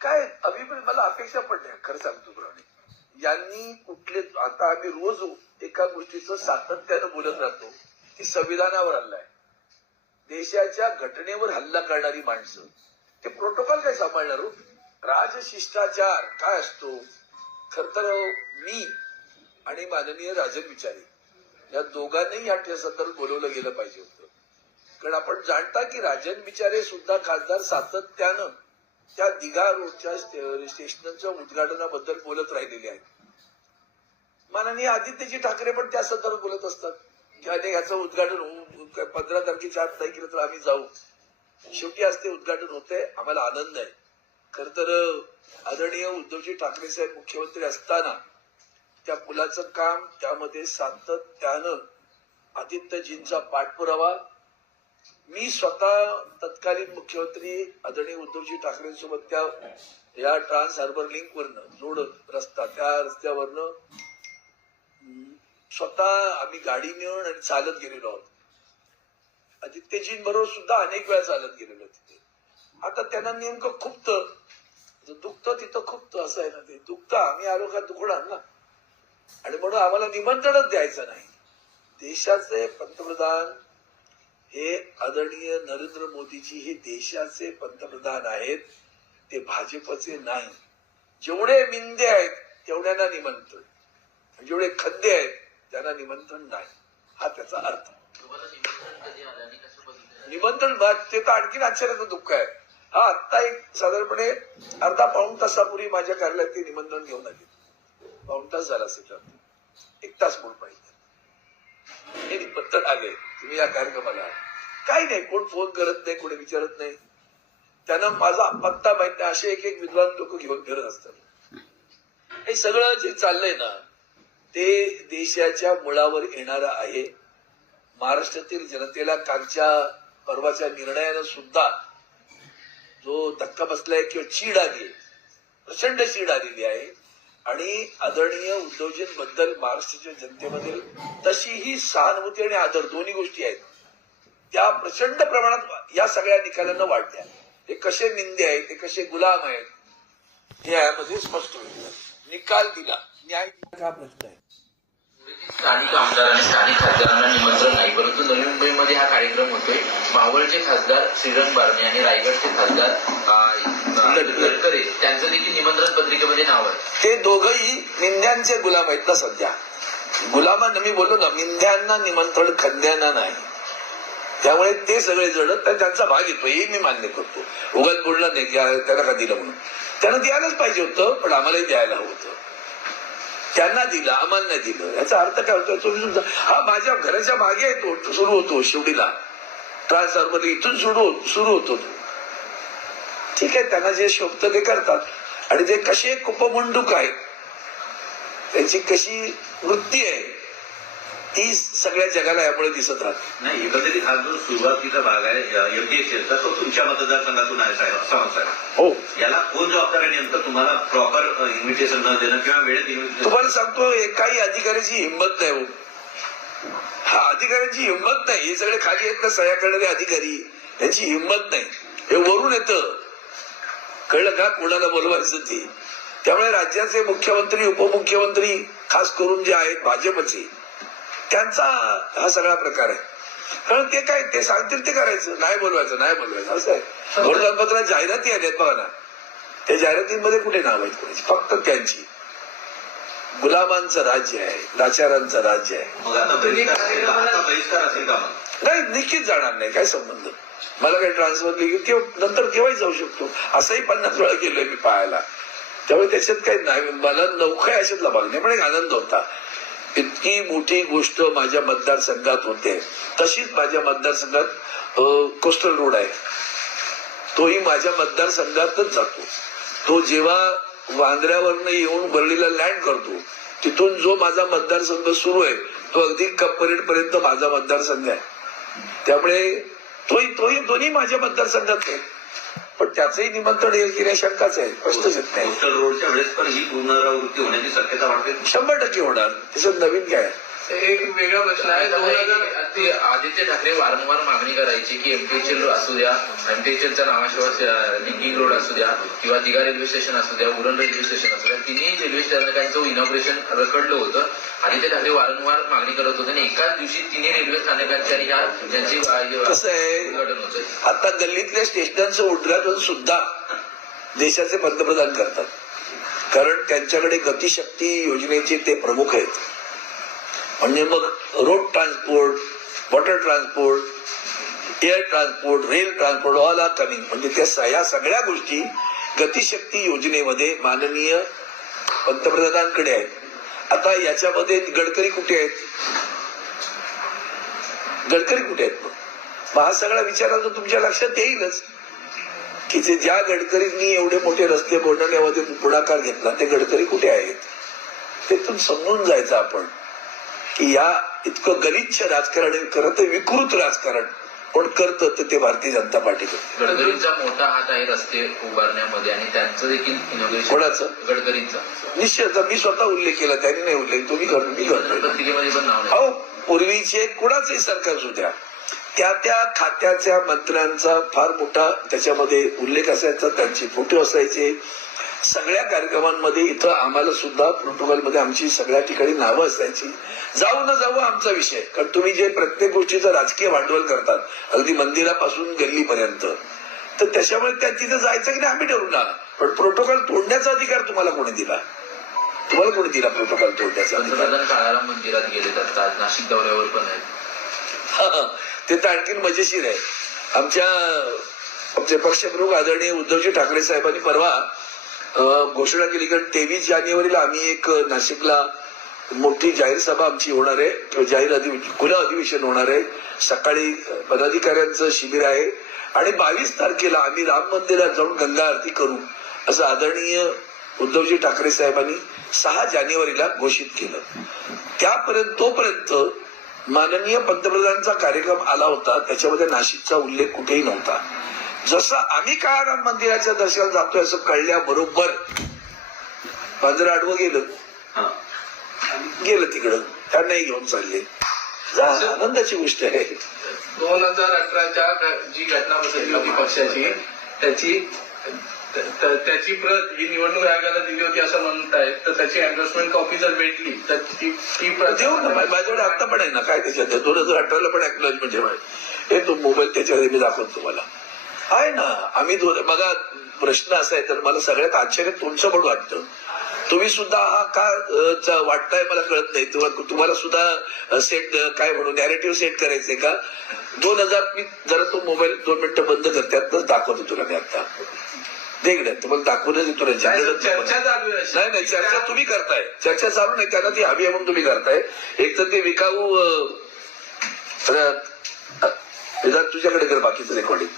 काय अभिप्राय मला अपेक्षा पण नाही खरं सांगतो प्रमाणे यांनी कुठले आता आम्ही रोज एका गोष्टीचं सातत्यानं बोलत राहतो की संविधानावर हल्ला आहे देशाच्या घटनेवर हल्ला करणारी माणसं. ते प्रोटोकॉल काय सांभाळणार हो? राजशिष्टाचार काय असतो? खर तर मी आणि माननीय राजन विचारे या दोघांनाही या संदर्भात बोलवलं गेलं पाहिजे होतं. कारण आपण जाणता की राजन विचारे सुद्धा खासदार सातत्यानं त्या दिघा रोडच्या स्टेशनच्या उद्घाटनाबद्दल बोलत राहिलेले आहेत. माननीय आदित्यजी ठाकरे पण त्या संदर्भात बोलत असतात की अनेक याचं उद्घाटन पंधरा तारखेच्या आत नाही केलं तर आम्ही जाऊ. शेवटी आज ते उद्घाटन होतंय आम्हाला आनंद आहे. खर तर आदरणीय उद्धवजी ठाकरे साहेब मुख्यमंत्री असताना त्या पुलाचं काम त्यामध्ये सातत्यानं आदित्यजींचा पाठपुरावा मी स्वतः तत्कालीन मुख्यमंत्री आदरणीय उद्धवजी ठाकरेंसोबत त्या या ट्रान्स हार्बर लिंक वरनं जोड रस्ता त्या रस्त्यावरनं स्वतः आम्ही गाडी मिळून आणि चालत गेलेलो आहोत. आदित्यजींबरोबर सुद्धा अनेक वेळा चालत गेलेलो तिथे. आता त्यांना नेमकं खुपत दुखतं तिथं खुपतं असं आहे ना ते. दुखतं आम्ही आलो का दुखणार ना? आणि म्हणून आम्हाला निमंत्रणच द्यायचं नाही. देशाचे पंतप्रधान हे आदरणीय नरेंद्र मोदीजी हे देशाचे पंतप्रधान आहेत. ते भाजपचे नाही. जेवढे मिंदे आहेत तेवढ्यांना निमंत्रण. जेवढे खद्दे आहेत त्यांना निमंत्रण नाही. हा त्याचा अर्थ. निमंत्रण ते तर आणखीन आश्चर्याचं दुःख आहे. हा आत्ता एक साधारणपणे अर्धा पाऊण तासापूर्वी माझ्या कार्यालयात ते निमंत्रण घेऊन आले. पाऊण तास झाला असेल. एक तास म्हणून पाहिजे. हे निमंत्रण आले. तुम्ही या कार्यक्रमाला काही नाही कोण फोन करत नाही कोणी विचारत नाही. त्यांना माझा पत्ता माहीत नाही असे एक एक विद्वान लोक घेऊन फिरत असतात. हे सगळं जे चाललंय ना ते देशाच्या मुळावर येणार आहे. महाराष्ट्रातील जनतेला कालच्या परवाच्या निर्णयानं सुद्धा जो धक्का बसलाय किंवा चीड आली प्रचंड चीड आलेली आहे आणि आदरणीय उद्योजकांबद्दल महाराष्ट्राच्या जनतेमधील तशीही सहानुभूती आणि आदर दोन्ही गोष्टी आहेत. त्या प्रचंड प्रमाणात या सगळ्या निकालांना वाढल्या हे कसे निंदे आहेत ते कसे गुलाम आहेत हे यामध्ये स्पष्ट होईल. निकाल दिला. न्याय हा प्रश्न आहे. स्थानिक आमदार आणि स्थानिक खासदारांना निमंत्रण नाही परंतु नवी मुंबईमध्ये हा कार्यक्रम होतोय. मावळचे खासदार श्रीरंग बारणे आणि रायगडचे खासदार अं, गडकरी त्यांचं देखील निमंत्रण पत्रिकेमध्ये नाव आहे. ते दोघही निंद्यांचे गुलाम आहेत ना सध्या. गुलामांना मी बोललो ना निंद्यांना निमंत्रण खंद्यांना नाही. त्यामुळे ते सगळे जण त्यांचा भाग येतो हे मी मान्य करतो. उगाच बोलणार नाही त्याला का दिलं म्हणून. त्यांना द्यायलाच पाहिजे होतं पण आम्हालाही द्यायला होतं. त्यांना दिलं आम्हाला दिलं. याचा अर्थ काय होतो तुम्ही तुमचा हा माझ्या घराच्या मागे आहे तो सुरू होतो शेवटीला ट्रान्सफॉर्मर इथून सुरू सुरू होतो तो. ठीक आहे त्यांना जे शोभतं ते करतात. आणि ते कसे कुपमंडूक आहेत त्यांची कशी वृत्ती आहे ती सगळ्या जगाला यामुळे दिसत राहते. नाही एकंदरीत हा जो सुरुवातीचा भाग आहे एमपीएससीचा तो तुमच्या मतदारसंघातून आहे साहेब सावंत साहेब हो. याला कोण जबाबदार आहे नेमकं? तुम्हाला प्रॉपर इन्व्हिटेशन न देणं किंवा वेळेत invitation- तुम्हाला सांगतो एकाही अधिकाऱ्याची हिंमत नाही हो. हा अधिकाऱ्यांची हिंमत नाही. हे सगळे खाली आहेत ना सह्या करणारे अधिकारी. यांची हिंमत नाही. हे वरून येतं. कळलं का? कोणाला बोलवायचं ते? त्यामुळे राज्याचे मुख्यमंत्री उपमुख्यमंत्री खास करून जे आहेत भाजपचे त्यांचा हा सगळा प्रकार आहे. कारण ते काय ते सांगतील ते करायचं. नाही बोलवायचं नाही बोलवायचं. असं आहे. वर्तमानपत्रात जाहिराती आल्यात बघा ना. त्या जाहिरातींमध्ये कुठे नाव आहेत कोणाची? फक्त त्यांची. गुलामांचं राज्य आहे लाचारांचं राज्य आहे. नाही निश्चित जाणार नाही. काय संबंध? मला काही ट्रान्सफर किंवा नंतर केव्हाही जाऊ शकतो. असंही पन्नास वेळा गेलोय मी पाहायला. त्यामुळे त्याच्यात काही नाही. मला नौका अशातला भाग नाही. पण एक आनंद होता. इतकी मोठी गोष्ट माझ्या मतदारसंघात होते. तशीच माझ्या मतदारसंघात कोस्टल रोड आहे. तोही माझ्या मतदारसंघातच जातो. तो जेव्हा वांद्र्यावरनं येऊन बर्डीला लँड करतो तिथून जो माझा मतदारसंघ सुरू आहे तो अगदी कपरेड पर्यंत माझा मतदारसंघ आहे. त्यामुळे तोही तोही दोन्ही माझ्या मतदारसंघात आहे. पण त्याचंही निमंत्रण येईल की नाही शंकाच आहे. प्रश्नच येत नाही रोडच्या वेळेस पण ही पुनरावृत्ती होण्याची शक्यता वाटते शंभर टक्के होणार. त्याच्यात नवीन काय? आहे? एक वेगळा प्रश्न आहे. दोन हजार ते आदित्य ठाकरे वारंवार मागणी करायची की एमटीएचएल असू द्या एमटीएचएलच्या नावाशिवाय लिंकिंग रोड असू द्या किंवा दिघा रेल्वे स्टेशन असू द्या उरण रेल्वे स्टेशन असू द्या तिन्ही रेल्वे स्थानकांचं इनॉग्रेशन रखडलं होतं. आदित्य ठाकरे वारंवार मागणी करत होते आणि एकाच दिवशी तिन्ही रेल्वे स्थानकांची आणि ह्या ज्यांची कसं आहे? उद्घाटन होतं आता गल्लीतल्या स्टेशनांचं उद्घाटन सुद्धा देशाचे पंतप्रधान करतात. कारण त्यांच्याकडे गतिशक्ती योजनेचे ते प्रमुख आहेत. म्हणजे मग road transport water transport air transport rail transport all are coming म्हणजे त्या स- सगळ्या गोष्टी गतिशक्ती योजनेमध्ये माननीय पंतप्रधानांकडे आहेत. आता याच्यामध्ये गडकरी कुठे आहेत? गडकरी कुठे आहेत? मग? मग हा सगळा विचार तुमच्या लक्षात येईलच. की जे ज्या गडकरींनी एवढे मोठे रस्ते बनवण्यामध्ये पुढाकार घेतला ते गडकरी कुठे आहेत? तेथून समजून जायचं आपण. की या इतकं गलिच्छ राजकारण आहे, खरं तर विकृत राजकारण. पण करतं तर ते भारतीय जनता पार्टी करते गडकरींचा मोठा हात आहे रस्ते उभारण्यामध्ये आणि त्यांचं देखील कोणाचं? गडकरींचा. निश्चित मी स्वतः उल्लेख केला त्यांनी नाही उल्लेख तुम्ही करतो मी करतो अहो पूर्वीचे कुणाचंही सरकार सुद्धा त्या त्या खात्याच्या मंत्र्यांचा फार मोठा त्याच्यामध्ये उल्लेख असायचा त्यांचे फोटो असायचे सगळ्या कार्यक्रमांमध्ये इथं आम्हाला सुद्धा प्रोटोकॉलमध्ये आमची सगळ्या ठिकाणी नावं असायची. जाऊ न जाऊ आमचा विषय. कारण तुम्ही जे प्रत्येक गोष्टीचं राजकीय भांडवल करतात अगदी मंदिरापासून गल्लीपर्यंत तर त्याच्यामुळे त्या तिथे जायचं की नाही आम्ही ठरवून ना पण प्रोटोकॉल तोडण्याचा अधिकार तुम्हाला कोणी दिला? तुम्हाला कोणी दिला प्रोटोकॉल तोडण्याचा पंतप्रधान काळाराम मंदिरात गेले आज नाशिक दौऱ्यावर पण आहेत. ते तर आणखीन मजेशीर आहे. आमच्या आमचे पक्षप्रमुख आदरणीय उद्धवजी ठाकरे साहेबांनी परवा घोषणा केली कारण तेवीस जानेवारीला आम्ही एक नाशिकला मोठी जाहीर सभा आमची होणार आहे. जाहीर अधिवेशन खुलं अधिवेशन होणार आहे. सकाळी पदाधिकाऱ्यांचं शिबिर आहे. आणि बावीस तारखेला आम्ही राम मंदिरात जाऊन गंगा आरती करू असं आदरणीय उद्धवजी ठाकरे साहेबांनी सहा जानेवारीला घोषित केलं. त्यापर्यंत तोपर्यंत माननीय पंतप्रधानांचा कार्यक्रम आला होता. त्याच्यामध्ये नाशिकचा उल्लेख कुठेही नव्हता. जसं आम्ही काळाराम मंदिराच्या दर्शनाला जातोय असं कळल्याबरोबर बाजरा आडवं गेलं. हा. गेलं तिकडं. त्यांनाही घेऊन चालले. आनंदाची गोष्ट आहे. दोन हजार अठराच्या जी घटना बसवली होती पक्षाची त्याची त्याची प्रत ही निवडणूक आयोगाला दिली होती असं म्हणतायत. तर त्याची एन्डोर्समेंट कॉपी जर भेटली तर ती ती प्रत देऊ ना माझ्याकडे आता पण आहे ना. काय त्याच्यात? दोन हजार अठराला पण अॅक्नॉलेजमेंट ठेवाय हे तो मोबाईल त्याच्यामध्ये मी दाखवतो तुम्हाला. आहे ना. आम्ही बघा प्रश्न असा आहे तर मला सगळ्यात आश्चर्य तुमचं पण वाटतं. तुम्ही सुद्धा हा का वाटताय मला कळत नाही. तुम्हाला तुम्हाला सुद्धा सेट काय म्हणू नॅरेटिव्ह सेट करायचंय का? दोन हजार मी जरा तो मोबाईल दोन मिनिटं बंद करत्यातच दाखवतो तुला मी आता. दे इकडे तुम्हाला दाखवूनच येतो नाही. नाही चर्चा तुम्ही करताय. चर्चा चालू नाही त्यांना ती हवी आहे म्हणून तुम्ही करताय. एक तर ते विकाऊ तुझ्याकडे कर बाकीचं रेकॉर्डिंग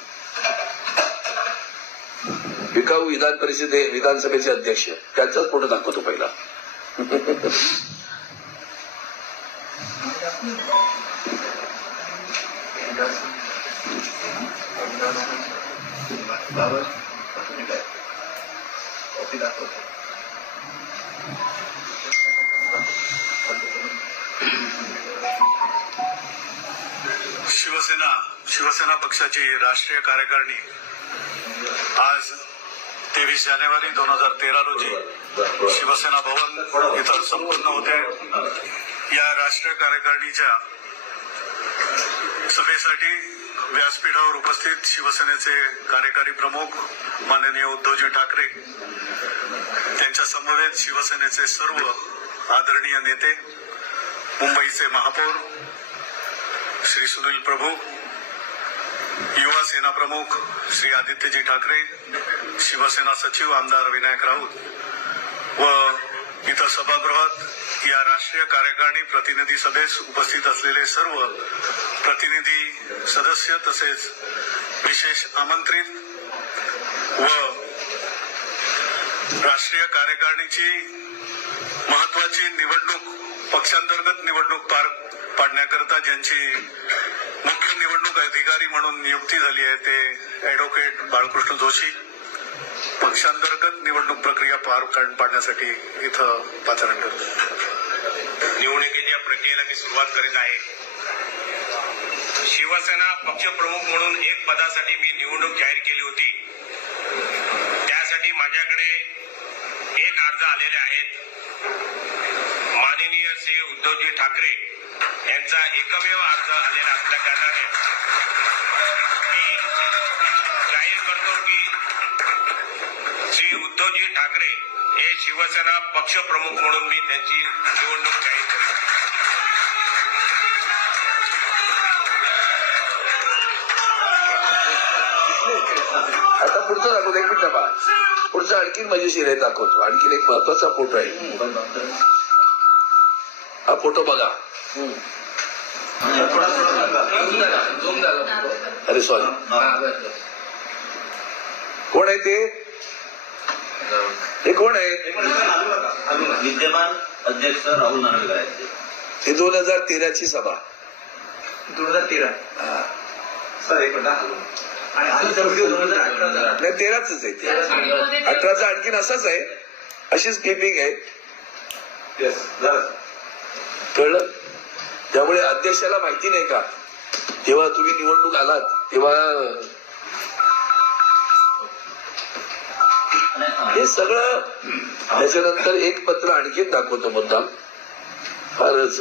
शिकाऊ विधान परिषद विधानसभेचे अध्यक्ष त्यांचाच फोटो दाखवतो पहिला. शिवसेना शिवसेना पक्षाची राष्ट्रीय कार्यकारिणी आज तेवीस जानेवारी दोन हजार तेरा रोजी शिवसेना भवन इथं संपन्न होते. या राष्ट्रीय कार्यकारिणीच्या सभेसाठी व्यासपीठावर उपस्थित शिवसेनेचे कार्यकारी प्रमुख माननीय उद्धवजी ठाकरे त्यांच्या समवेत शिवसेनेचे सर्व आदरणीय नेते मुंबईचे महापौर श्री सुनील प्रभू युवा सेना प्रमुख श्री आदित्यजी ठाकरे शिवसेना सचिव आमदार विनायक राऊत व इथं सभागृहात या राष्ट्रीय कार्यकारिणी प्रतिनिधी सभेस उपस्थित असलेले सर्व प्रतिनिधी सदस्य तसेच विशेष आमंत्रित व राष्ट्रीय कार्यकारिणीची महत्वाची निवडणूक पक्षांतर्गत निवडणूक पार पाडण्याकरता ज्यांची मुख्य निवडणूक अधिकारी म्हणून नियुक्ती झाली आहे ते ऍडव्होकेट बाळकृष्ण जोशी पक्षांतर्गत निवडणूक प्रक्रिया पार पाडण्यासाठी इथं पाचारण करतो निवडणुकीच्या प्रक्रियेला मी सुरुवात करीत आहे. शिवसेना पक्षप्रमुख म्हणून एक पदासाठी मी निवडणूक जाहीर केली होती. त्यासाठी माझ्याकडे एक अर्ज आलेले आहेत. माननीय श्री उद्धवजी ठाकरे यांचा एकमेव अर्ज आलेला असल्या कारणाने मी जाहीर करतो की ठाकरे हे शिवसेना पक्षप्रमुख म्हणून मी त्यांची निवडणूक जाहीर करेन आता पुढचं दाखवतो एक मिनिट बा पुढचं आणखीन मजेशीर आहे दाखवतो. आणखीन एक महत्त्वाचा फोटो आहे. हा फोटो बघा. अरे सॉरी. कोण आहे ते? हे कोण आहे? विद्यमान अध्यक्ष राहुल नार्वेकर आहेत ते. दोन हजार तेराची सभा. दोन हजार तेरा. सर एक नाही तेराच आहे अठराचा आणखीन असाच आहे. अशीच क्लिपिंग आहे. कळलं? त्यामुळे अध्यक्षाला माहिती नाही का? तेव्हा तुम्ही निवडणूक आलात तेव्हा हे सगळं त्याच्यानंतर एक पत्र आणखीन दाखवतो मुद्दाम फारच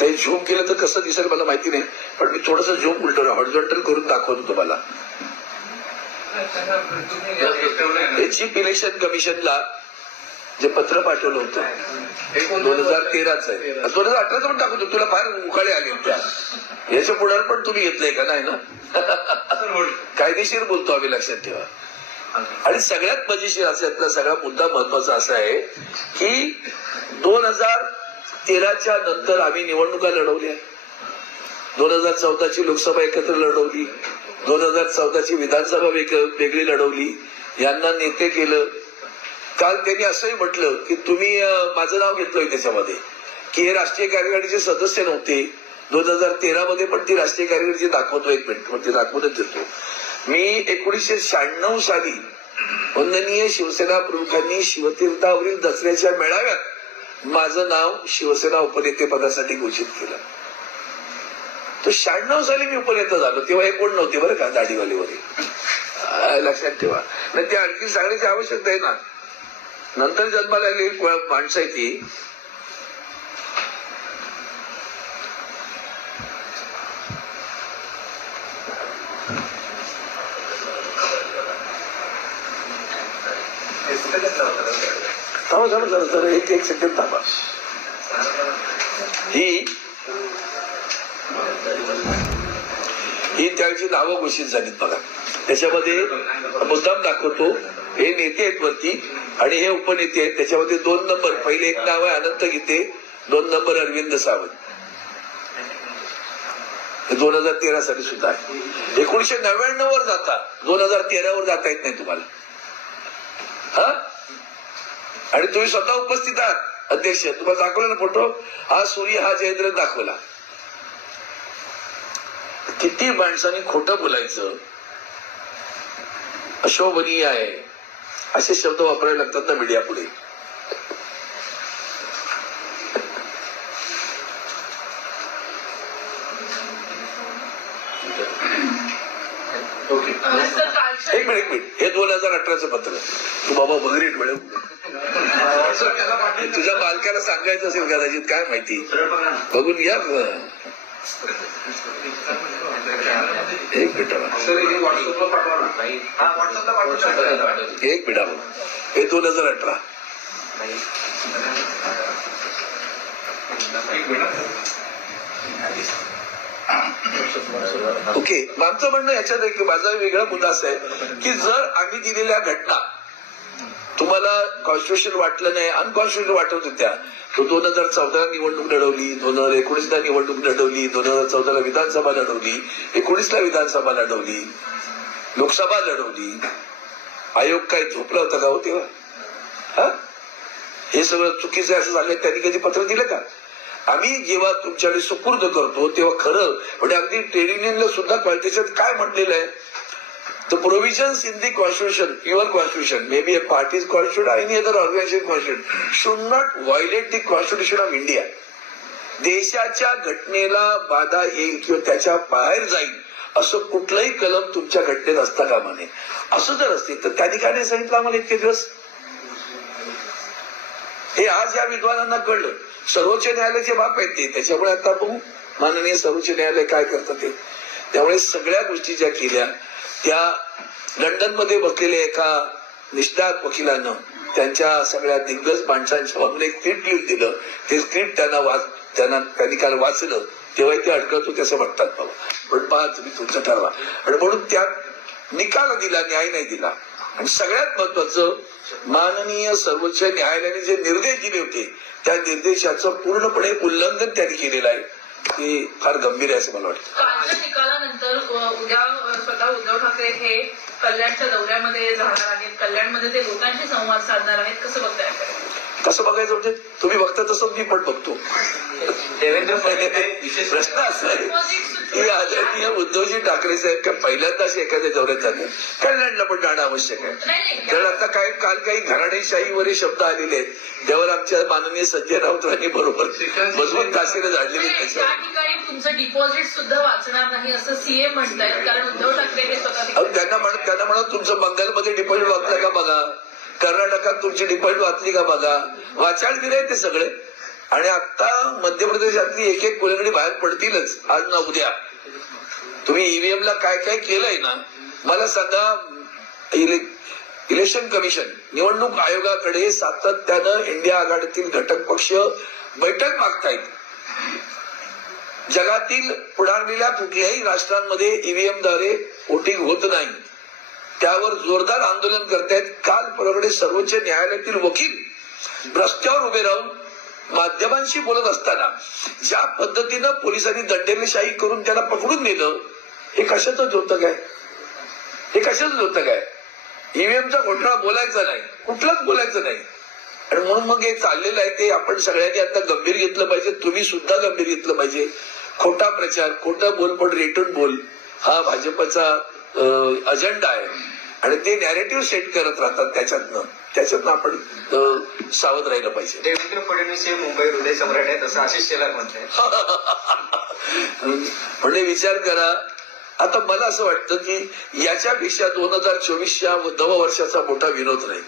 ते झूम केलं तर कसं दिसेल मला माहिती नाही पण मी थोडस झूम उलट हॉरिझॉन्टल करून दाखवतो तुम्हाला? हे चीफ इलेक्शन कमिशनला जे पत्र पाठवलं होतं. दोन हजार तेराच आहे. दोन हजार अठराचं पण दाखवतो तुला फार उकाळे आले त्या याच्या पुढार पण तुम्ही घेतलंय का? नाही ना? कायदेशीर बोलतो आम्ही लक्षात ठेवा. आणि सगळ्यात मजेशीर असल्यातला सगळा मुद्दा महत्त्वाचा असा आहे की दोन हजार तेराच्या नंतर आम्ही निवडणुका लढवल्या. दोन हजार चौदाची लोकसभा एकत्र लढवली. दोन हजार चौदाची विधानसभा वेग- वेगळी लढवली. यांना नेते केलं. काल त्यांनी असंही म्हटलं की तुम्ही माझं नाव घेतलंय त्याच्यामध्ये की हे राष्ट्रीय कार्यकारिणीचे सदस्य नव्हते. दोन हजार तेरा मध्ये पण ती राष्ट्रीय कार्यकारिणी दाखवतो एक मिनिट मग ती दाखवूनच देतो. मी एकोणीसशे शहाण्णव साली वंदनीय शिवसेना प्रमुखांनी शिवतीर्थावरील दसऱ्याच्या मेळाव्यात माझं नाव शिवसेना उपनेते पदासाठी घोषित केलं. तो शहाण्णव साली मी उपनेता झालो तेव्हा हे कोण नव्हते बरं का दाढीवाले वगैरे लक्षात ठेवा. नाही ते आणखी सांगण्याची आवश्यकता आहे ना. नंतर जन्माला आलेली माणसं आहे ती. थांबा थांबा जरा जरा एक एक सेकंड थांबा. ही ही त्याची नावं घोषित झालीत बघा. त्याच्यामध्ये मुद्दाम दाखवतो. हे नेते आहेत वरती. आणि हे उपनेते आहेत त्याच्यामध्ये दोन नंबर. पहिले एक नाव आहे अनंत गीते दोन नंबर अरविंद सावंत. दोन हजार तेरा साठी सुद्धा आहे. एकोणीशे नव्याण्णव वर जाता. दोन हजार तेरा वर जाता येत नाही तुम्हाला. हा? आणि तुम्ही स्वतः उपस्थित आहात अध्यक्ष. तुम्हाला दाखवला ना फोटो? हा सूर्य हा जयेंद्र दाखवला. किती माणसांनी खोटं बोलायचं. अशोभनीय आहे. असे शब्द वापरायला लागतात ना मीडिया पुढे. ओके एक मिनिट एक मिनिट. हे दोन हजार अठराचं पत्र. तू बाबा डोळे उघड. तुझ्या मालकाला सांगायचं असेल कदाचित काय माहिती? बघून घ्या. एक मिनिट सर हे व्हॉट्सअपला पाठवा ना. हा व्हॉट्सअपला पाठवू शकता. एक मिनिट हे दोन हजार अठरा. ओके आमचं म्हणणं याच्यात आहे की माझा वेगळा मुद्दा असा आहे की जर आम्ही दिलेल्या घटना तुम्हाला कॉन्स्टिट्युशन वाटलं नाही अनकॉन्स्टिट्युशन वाटत होत्या तो दोन हजार चौदाला निवडणूक लढवली दोन हजार एकोणीसला निवडणूक लढवली दोन हजार चौदाला विधानसभा लढवली एकोणीसला विधानसभा लढवली लोकसभा लढवली. आयोग काय झोपला होता का हो तेव्हा? हा? हे सगळं चुकीचं असं झालं त्यांनी कधी पत्र दिलं का? आम्ही जेव्हा तुमच्याकडे सुपूर्द करतो तेव्हा खरं म्हणजे अगदी ट्रेड युनियनला सुद्धा त्याच्यात काय म्हटलेलं आहे? The provisions in the constitution, your constitution, maybe a party's constitution or any other organization constitution, should not violate the constitution of India. देशाच्या घटनेला बाधा येईल किंवा त्याच्या बाहेर जाईल असं कुठलंही कलम तुमच्या घटनेत असता कामा नये असं जर असतील तर त्यांनी काय नाही सांगितलं आम्हाला इतके दिवस? हे आज या विद्वानांना कळलं. सर्वोच्च न्यायालयाचे बाप आहेत ते. त्याच्यामुळे आता बघू माननीय सर्वोच्च न्यायालय काय करतं ते. त्यामुळे सगळ्या गोष्टी ज्या केल्या त्या लंडनमध्ये बसलेल्या एका निष्णात वकिलानं त्यांच्या सगळ्या दिग्गज माणसांच्या बाजूने एक स्क्रिप्ट लिहून दिलं. ते स्क्रिप्ट त्यांना वाच त्यांना त्यांनी काल वाचलं. तेव्हा ते अडकत होते असं म्हणतात बाबा. पण पहा तुम्ही तुमचं ठरवा. आणि म्हणून त्यात निकाल दिला न्याय नाही दिला. आणि सगळ्यात महत्वाचं माननीय सर्वोच्च न्यायालयाने जे निर्देश दिले होते त्या निर्देशाचं पूर्णपणे उल्लंघन त्यांनी केलेलं आहे. ते फार गंभीर आहे असं मला वाटतं. कालच्या निकालानंतर उद्या स्वतः उद्धव ठाकरे हे कल्याणच्या दौऱ्यामध्ये जाणार आहेत. कल्याणमध्ये ते लोकांशी संवाद साधणार आहेत. कसं बघताय कसं बघायचं म्हणजे तुम्ही बघता तसं मी पण बघतो. देवेंद्र फडणवीस हे प्रश्न असा आहे. की आदरणीय उद्धवजी ठाकरे साहेब का पहिल्यांदाच एखाद्या दौऱ्यात झाले कल्याणला पण जाणं आवश्यक आहे. कारण आता काय काल काही घराणेशाहीवर हे शब्द आलेले आहेत. त्यावर आमच्या माननीय संजय राऊतांनी बरोबर मजबूत तासीनं झाडलेले त्या ठिकाणी तुमचं डिपॉझिट सुद्धा वाचणार नाही असं सीएम म्हणतायत. कारण उद्धव ठाकरे हे स्वतः त्यांना म्हणत त्यांना म्हणत तुमचं बंगालमध्ये डिपॉझिट वाचलं का बघा? कर्नाटकात तुमची डिपॉझिट वाचली का बघा? वाचायला दिले ते सगळे. आणि आता मध्य प्रदेशातली एक एक कुलगडी बाहेर पडतीलच. आज ना उद्या. तुम्ही ईव्हीएम ला काय काय केलंय ना? मला सांगा इले- इलेक्शन कमिशन निवडणूक आयोगाकडे सातत्यानं इंडिया आघाडीतील घटक पक्ष बैठक मागतायत. जगातील पुढारलेल्या कुठल्याही राष्ट्रांमध्ये ईव्हीएमद्वारे वोटिंग होत नाही. त्यावर जोरदार आंदोलन करतायत. काल परकडे सर्वोच्च न्यायालयातील वकील रस्त्यावर उभे राहून माध्यमांशी बोलत असताना ज्या पद्धतीनं पोलिसांनी दंडेलेशाही करून त्याला पकडून नेलं हे कशाचं होतं काय हे कशाच होतं काय ईव्हीएमचा घोटाळा बोलायचा नाही. कुठलाच बोलायचं नाही. आणि म्हणून मग हे चाललेलं आहे ते आपण सगळ्यांनी आता गंभीर घेतलं पाहिजे. तुम्ही सुद्धा गंभीर घेतलं पाहिजे. खोटा प्रचार खोटा बोल पण रेटून बोल हा भाजपचा अजेंडा आहे. आणि ते नॅरेटिव्ह सेट करत राहतात त्याच्यातनं. त्याच्यातनं आपण सावध राहिलं पाहिजे. देवेंद्र फडणवीस हे मुंबई हृदय सम्राट आहेत असं आशिष शेलार म्हणताय म्हणजे विचार करा आता मला असं वाटतं की याच्यापेक्षा दोन हजार चोवीसच्या नव वर्षाचा मोठा विनोद नाही.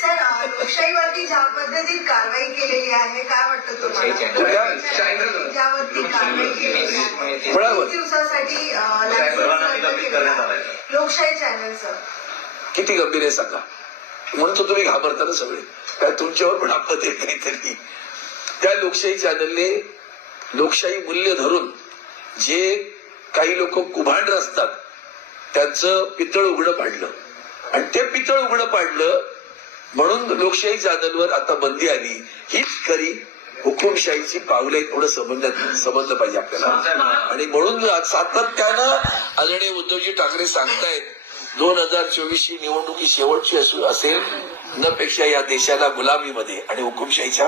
सर लोकशाहीवरती ज्या पद्धतीत कारवाई केलेली आहे काय वाटतं तुम्हाला? आहे. दिवसासाठी आहे. लोकशाही चॅनलचं किती गंभीर आहे सांगा. म्हणून तर तुम्ही घाबरता ना सगळे. काय तुमच्यावर पण आपलं ते काहीतरी. त्या लोकशाही चॅनलने लोकशाही मूल्य धरून जे काही लोक कुभांड असतात. त्यांचं पितळ उघडं पाडलं. आणि ते पितळ उघडं पाडलं म्हणून लोकशाही चॅनलवर आता बंदी आली. हीच खरी हुकुमशाहीची पावलं एवढं समजण्यात समजलं पाहिजे आपल्याला. आणि म्हणून सातत्यानं आदरणीय उद्धवजी ठाकरे सांगतायत दोन हजार चोवीसची निवडणुकी शेवटची असू असेल न पेक्षा या देशाला गुलामीमध्ये आणि हुकुमशाहीच्या